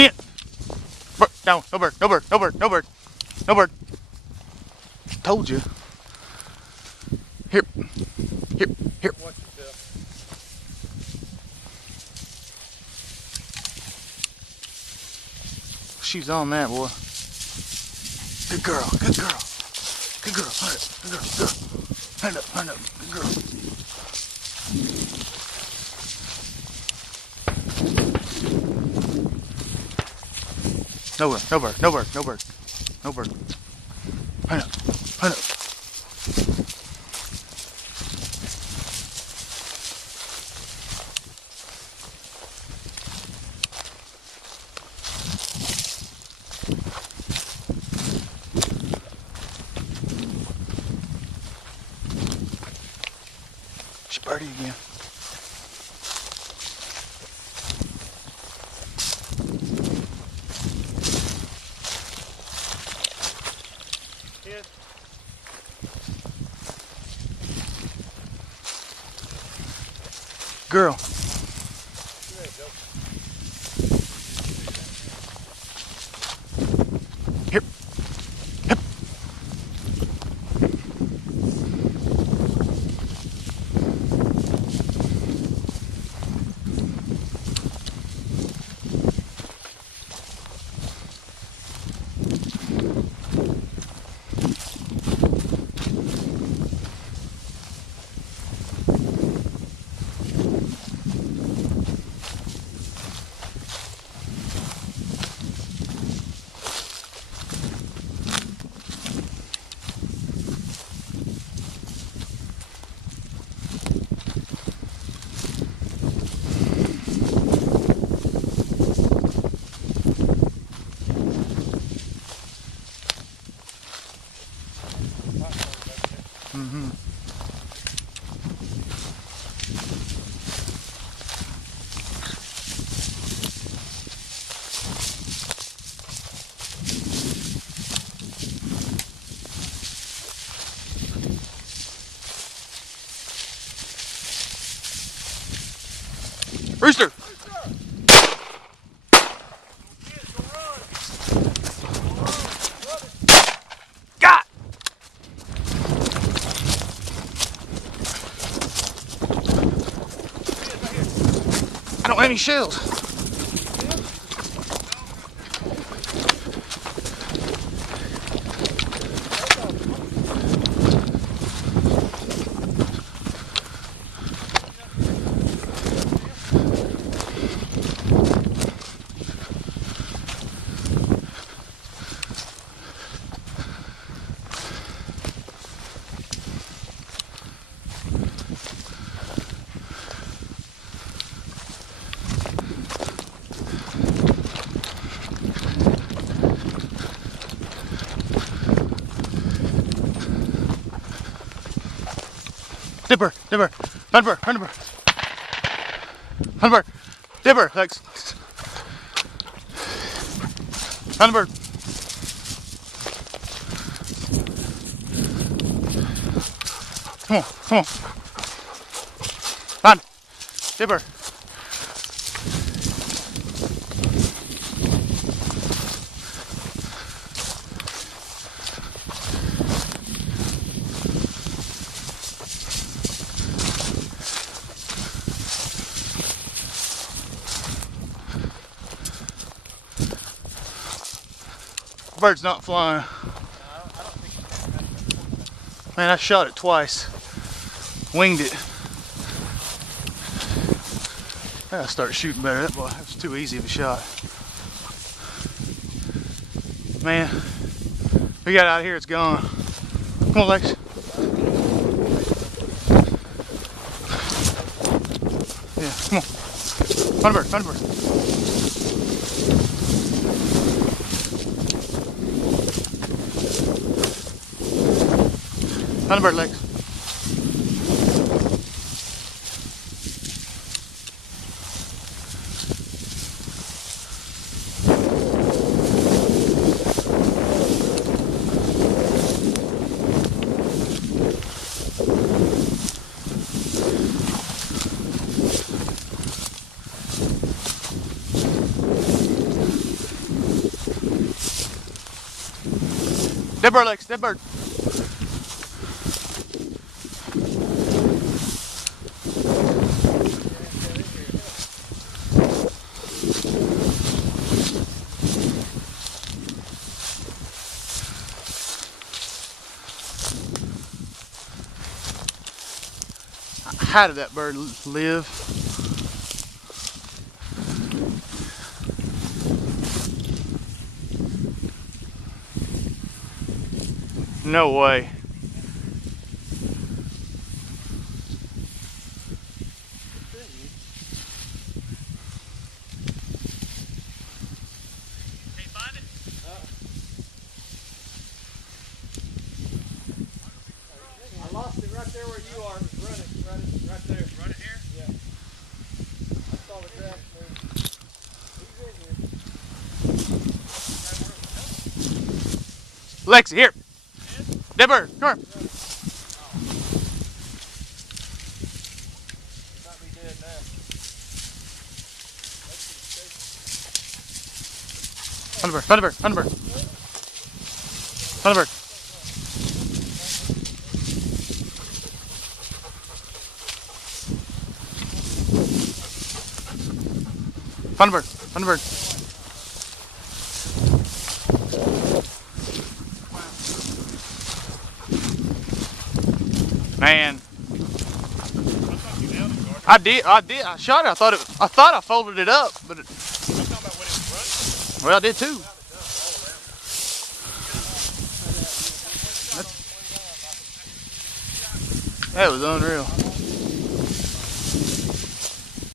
Can't. Down. No bird. No bird. No bird. No bird. No bird. Told you. Here. Here. Here. Watch yourself. She's on that, boy. Good girl. Good girl. Good girl. Hand up. Good girl. Good girl. Hand up. Hand up. Good girl. No bird. No bird. No bird. No bird. No bird. Hand up. Hand up. She birdie again. Kid. Girl. There you go. Here. Hip. Mm-hmm. Rooster! Got! I don't have any shells. Dipper, dipper, Hunter, Hunter, Hunter, dipper, legs, Hunter. Come on, come on, run, dipper. Bird's not flying. Man, I shot it twice. Winged it. I gotta start shooting better. That was too easy of a shot. Man, we got out of here, it's gone. Come on, Lex. Yeah, come on. Find a bird, find a bird. Find a bird, Lex. Dead bird, Lex. Dead bird. How did that bird live? No way. I lost it right there where you are. It was running right there. Running here? Yeah. I saw the grass move. He's in here. Lexi, here. Dead bird, come here. He might be dead now. Find a bird, find a bird, find a bird. Find a bird. Find a bird, find a bird. Man. I did, I shot it. I thought I folded it up, but it, well, I did too. That was unreal.